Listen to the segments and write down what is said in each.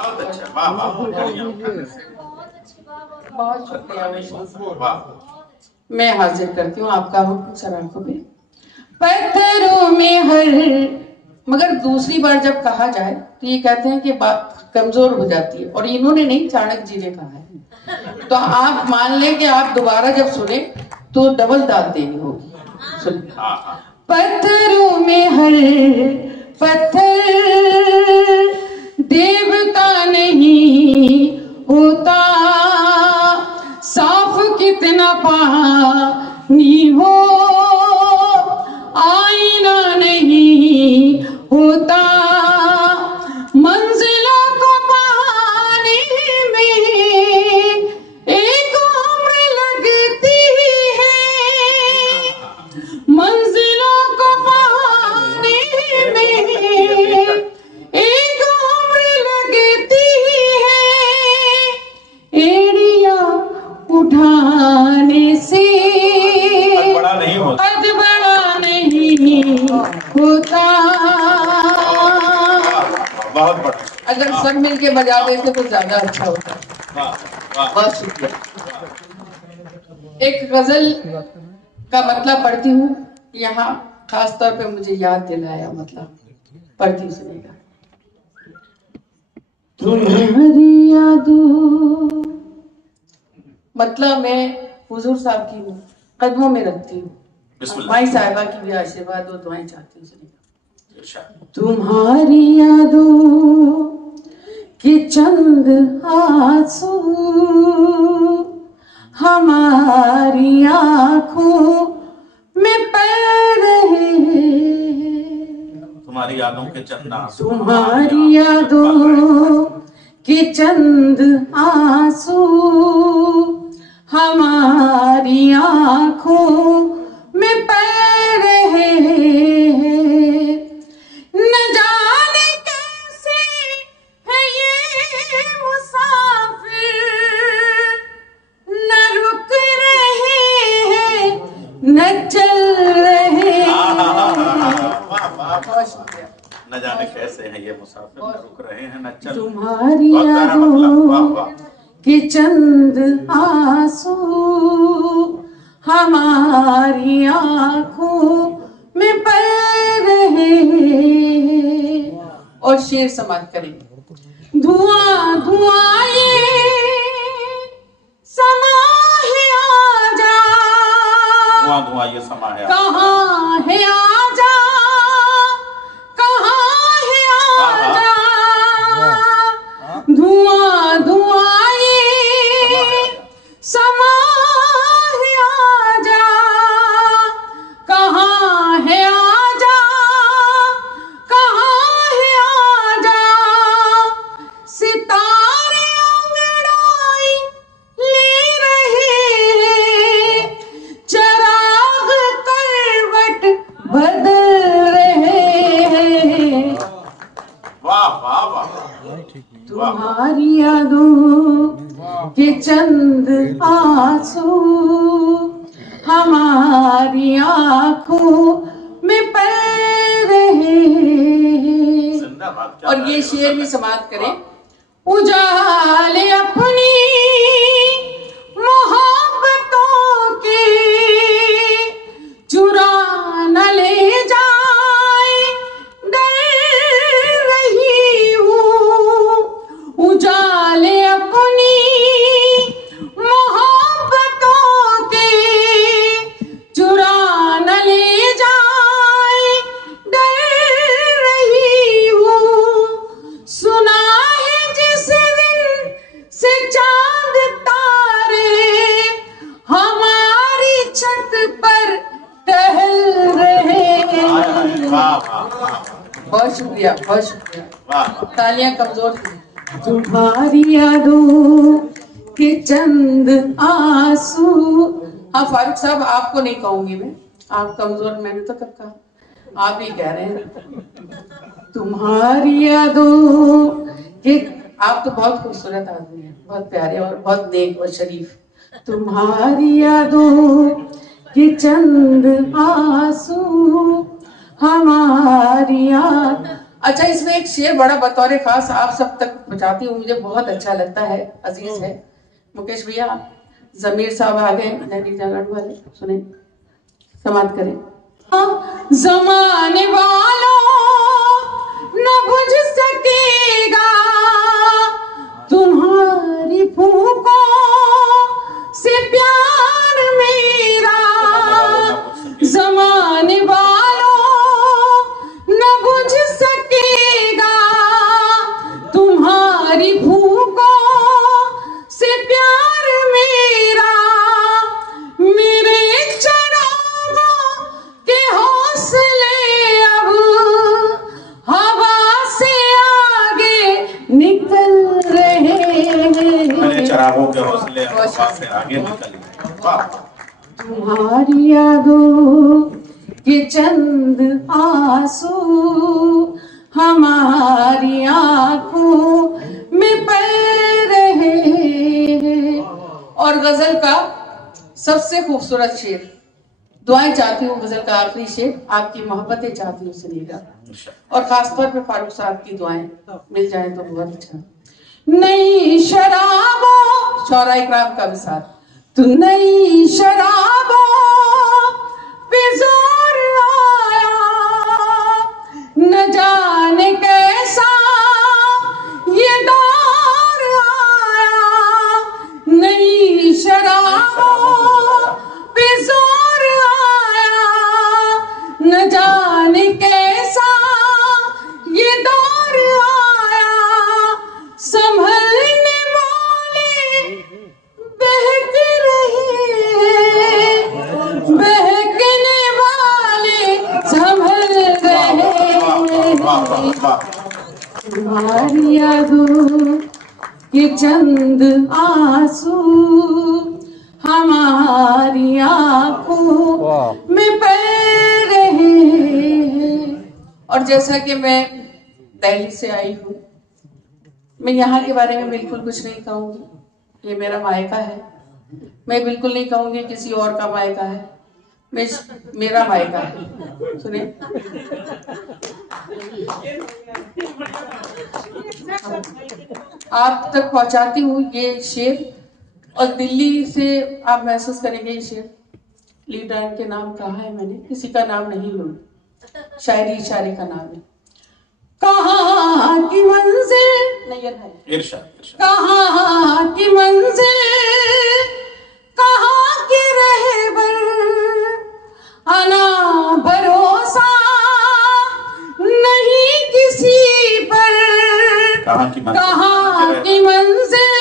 बहुत अच्छा, वाह वाह, बहुत शुक्रिया। मैं हाजिर करती हूँ आपका हुक्म सराखों में। पत्थरों में हर, मगर दूसरी बार जब कहा जाए तो ये कहते हैं कि बात कमजोर हो जाती है, और इन्होंने नहीं, चाणक्य जी ने कहा है। तो आप मान लें कि आप दोबारा जब सुने तो डबल दाद देनी होगी। सुन, पत्थरों में हर पत्थर देवता नहीं होता, साफ कितना पानी हो आईना नहीं होता, मंजिलों को पाने में एक उम्र लगती है, मंजिलों को पाने में एक उम्र लगती है, एड़िया उठाने से बड़ा नहीं होता, कद बड़ा नहीं होता। बहुत बड़ा। अगर सब मिलके बजा देते तो ज्यादा अच्छा होता। बहुत शुक्रिया। एक गजल का मतलब पढ़ती हूँ यहाँ, खास तौर पे मुझे याद दिलाया, मतलब पढ़ती सुनेगा। तुम्हारी यादों, मतलब मैं हुजूर साहब की कदमों में रखती हूँ, माई साहिबा की भी आशीर्वाद और दुआएं चाहती हूँ। सुनिएगा। तुम्हारी यादों के चंद आंसू हमारी आंखों में पड़ रहे हैं, तुम्हारी यादों के चंद आंसू, तुम्हारी यादों के चंद आंसू हमारी आंखों में पड़ रहे हैं, न जाने कैसे है ये मुसाफिर, न रुक रहे हैं न चल रहे हैं। न जाने कैसे हैं ये मुसाफिर, न रुक रहे हैं न चल। तुम्हारी यादों के चंद आंसू हमारी आंखों में पड़ रहे हैं। और शेर समाप्त करेंगे। धुआं धुआं ये समा है आजा, धुआं धुआं ये समा है कहाँ है आजा, कहाँ है आजा, धुआं धुआं ये समा है आजा, कहाँ है आजा, कहाँ है आजा, सितारे अंगड़ाई ले रहे हैं, चराग करवट बदल रहे हैं। वाह वाह वाह। तुम्हारी यादों के चंद आंसू हमारी आंखों में पड़ रहे हैं। और ये शेर भी समाप्त करें। उजाले अपनी मोहब्बतों के चुरा न ले जाए, डर रही हूँ, उजाले अपनी मोहब्बतों के चुरा न ले जाए, डर रही हूँ, सुना है जिस दिन से चांद तारे हमारी छत पर टहल रहे हैं। बहुत शुक्रिया, बहुत शुक्रिया। तालियां कमजोर थी। तुम्हारी यादों के चंद आंसू। हाँ फारूक साहब, आपको नहीं कहूंगी मैं, आप कमजोर, मैंने तो कब कहा, आप ही कह रहे हैं। तुम्हारी यादों के, आप तो बहुत खूबसूरत आदमी हैं, बहुत प्यारे और बहुत नेक और शरीफ। तुम्हारी यादों के चंद आंसू हमारी अच्छा, इसमें एक शेर बड़ा बतौर खास आप सब तक पहुंचाती हूँ, मुझे बहुत अच्छा लगता है, अजीज है। मुकेश भैया, जमीर साहब आ गए नैनी जागरण वाले, सुने, समाप्त करें। जमाने वालों न बुझ सकेगा तुम्हारी फूकों से प्यार मेरा, जमाने वालों न बुझ सकेगा तुम्हारी फूकों से प्यार मेरा, मेरे चरागों के हौसले अब हवा से आगे निकल रहे हैं, चरागों के हौसले हवा से आगे निकल रहे। तुम्हारी यादों के चंद आंसू हमारी आंखों में पड़ रहे हैं। और गजल का सबसे खूबसूरत शेर, दुआएं चाहती हूँ, गजल का आखिरी शेर, आपकी मोहब्बतें चाहती हूँ सुनिएगा, और खासतौर पे फारूक साहब की दुआएं मिल जाए तो बहुत अच्छा। नई शराबों, शौरा इकराम का विसार, तू नई शराबों पे जोर आया, न जाने कैसा ये दौर आया, नई शराबों पे जोर आया, न जाने कैसा ये दौर आया, संभलने वाले बहक रहे, बहकने वाले संभल रहे, तुम्हारी यादों के चंद आंसू हमारी आंखों में पड़ रहे हैं। और जैसा कि मैं दिल्ली से आई हूँ, मैं यहाँ के बारे में बिल्कुल कुछ नहीं कहूँगी, ये मेरा मायका है, मैं बिल्कुल नहीं कहूँगी किसी और का मायका है, मेरा मायका है। सुने, आप तक पहुंचाती हूँ ये शेर, और दिल्ली से आप महसूस करेंगे ये शेर। लीडर के नाम कहा है मैंने, किसी का नाम नहीं लूँ, शायरी इशारे का नाम है। कहाँ की मंजिल नहीं है, कहाँ की मंजिल, कहाँ की रहबर, आना भरोसा नहीं किसी पर, कहाँ की मंजिल,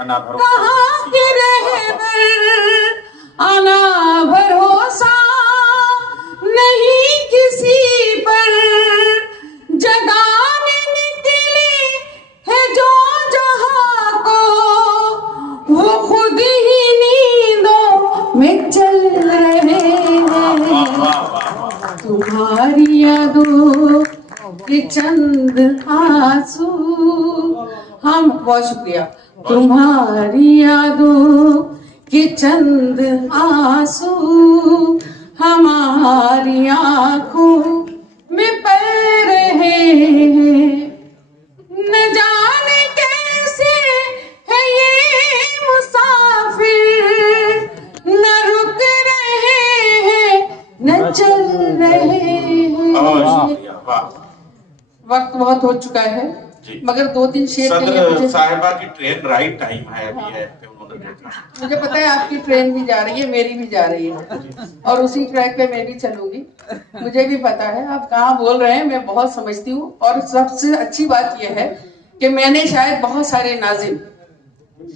कहाँ की रहबर, आना भरोसा नहीं किसी पर, जगाने निकले है जो जहां को वो खुद ही नींदों में चल रहे हैं, तुम्हारी यादों के चंद आंसू हम, बहुत शुक्रिया, तुम्हारी यादों के चंद आंसू हमारी आंखों में पड़ रहे हैं, न जाने कैसे है ये मुसाफिर, न रुक रहे हैं न चल रहे हैं। वक्त बहुत हो चुका है, मगर 2-3 शेर के लिए मुझे साहिबा की ट्रेन राइट टाइम है अभी है, मुझे पता है आपकी ट्रेन भी जा रही है, मेरी भी जा रही है, और उसी ट्रैक पे मैं भी चलूंगी, मुझे भी पता है आप कहाँ बोल रहे हैं, मैं बहुत समझती हूँ। और सबसे अच्छी बात यह है कि मैंने शायद बहुत सारे नाजिम,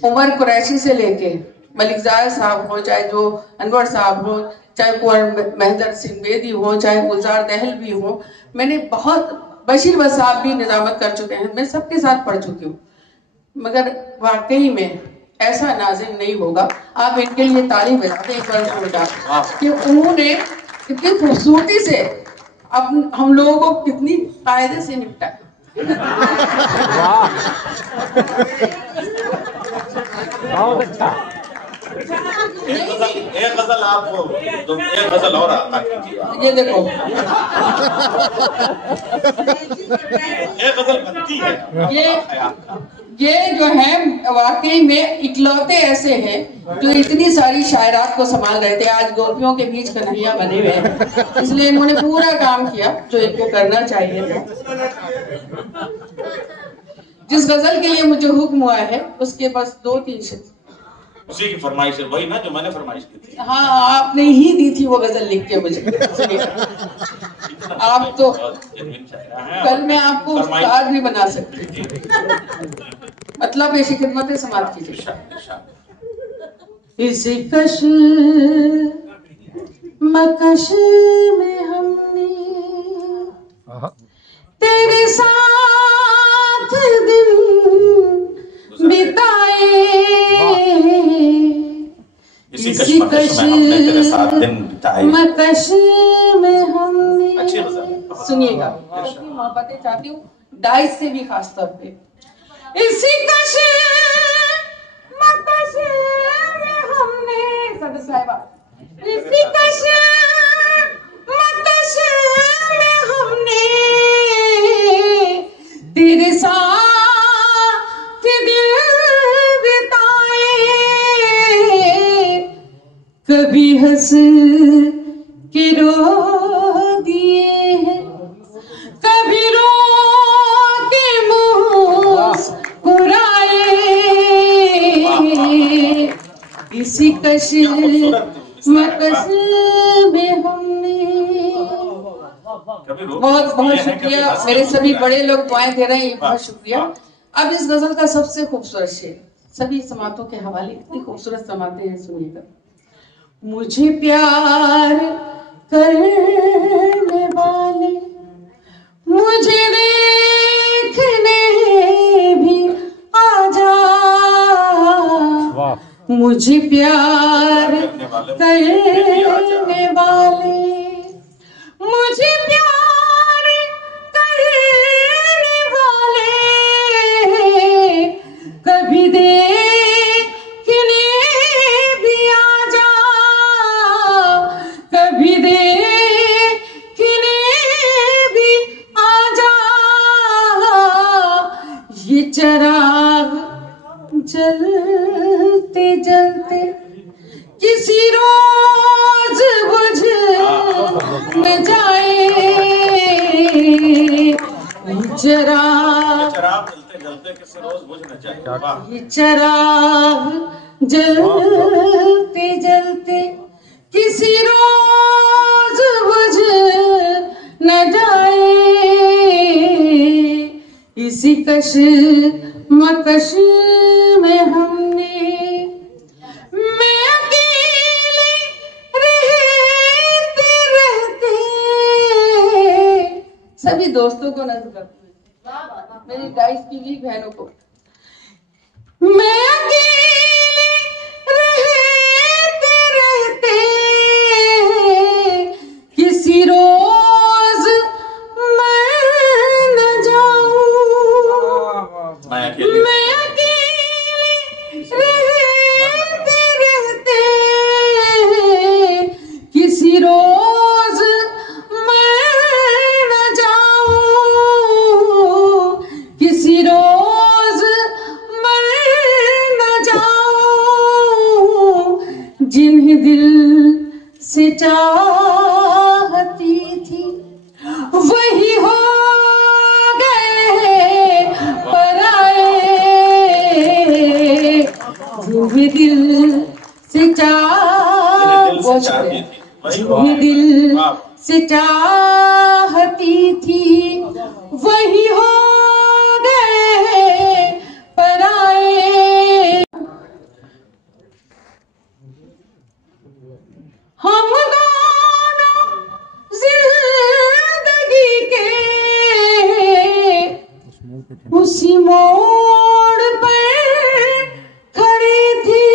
उमर कुरैशी से लेके मलिकजार साहब हो, चाहे जो अनवर साहब हो, चाहे कुंवर महदर सिंह बेदी हो, चाहे गुलजार दहलवी हो, मैंने बहुत, बशीर बस साहब भी निजामत कर चुके हैं, मैं सबके साथ पढ़ चुकी हूँ, मगर वाकई में ऐसा नाजिम नहीं होगा। आप इनके लिए ताली बजा दें एक बार कि उन्होंने कितनी खूबसूरती से अब हम लोगों को कितनी कायदे से निपटा। बहुत अच्छा। एक गजल आप एक गजल और आता कीजिए। ये देखो, एक गजल बनती है। ये जो है वाकई में इकलौते ऐसे हैं जो इतनी सारी शायरात को संभाल रहे थे। आज गोपियों के बीच कन्हैया बने हुए हैं, इसलिए इन्होंने पूरा काम किया जो इनको करना चाहिए था। जिस गजल के लिए मुझे हुक्म हुआ है उसके बस 2-3 शेर। उसी की फरमाइश है, वही ना जो मैंने फरमाइश की थी। हाँ, आपने ही दी थी वो गजल लिख के मुझे। आप तो कल मैं आपको उस्ताद भी बना सकती थी। मतलब ऐसी खिदमतें समाप्त कीजिए। इसी कश मकश में हमने तेरे साथ दिन बिताए, इसी कश्मकश में हमने तेरे साथ दिन बिताए। मकश में हमने, अच्छी गजल है, सुनिएगा, अपनी मोहब्बतें चाहती हूँ डाइस से भी खास तौर पे। इसी कश मकश में हमने, सदर साहिबा, इसी कश मकश में हमने तेरे साथ दिन बिताए, कभी हंस के रो दिए हैं, कभी रो के मुस्कुराए, इसी कश मकश में हमने। बहुत बहुत शुक्रिया, मेरे सभी बड़े लोग दुआएं दे रहे हैं, बहुत शुक्रिया। अब इस गजल का सबसे खूबसूरत शेर, सभी समातों के हवाले, इतनी खूबसूरत समाते हैं, सुनिएगा। मुझे प्यार करने वाले मुझे देखने भी आ जा, मुझे प्यार करने वाले मुझे प्यार करने वाले कभी देखने भी आ जा, कभी देखने भी आ जा, ये चिराग जलते जलते किसी रोज बुझ न जाए, चिराग जलते जलते किसी रोज बुझ न जाए, ये चिराग जलते जलते किसी रोज बुझ न जाए, इसी कश मकश में हमने, मैं अकेले रहते रहते, सभी दोस्तों को नजर करती हूँ, मेरी डाइस की वीक बहनों को, मैं अकेले रहते रहते किसी रोज मैं न जाऊं, मैं अकेले रहते रहते किसी रोज मैं न जाऊं, किसी रोज मैं न जाऊं, जिन्हें दिल से चाहती थी वही हो गए पराए, जिन्हें दिल से जिन्हें दिल से चाहती थी वही हो गए पराए, हम दोनों जिंदगी के उसी मोड़ पर खड़े थे,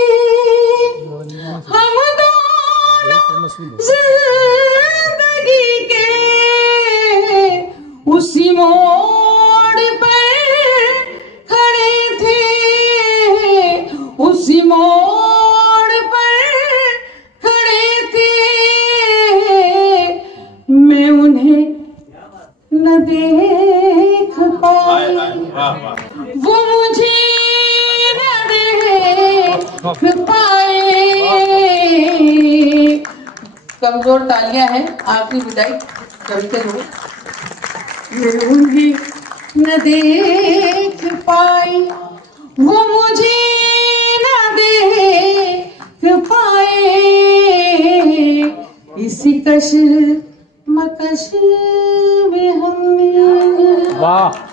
हम दोनों जिंदगी के उसी मोड़ पर खड़े थे, उसी मोड़ पर पाए। कमजोर तालियां हैं, आखिरी विदाई करते हो। मिलूंगी न देख पाए वो मुझे न देख पाए, इसी कश मकश में हमने। वाह।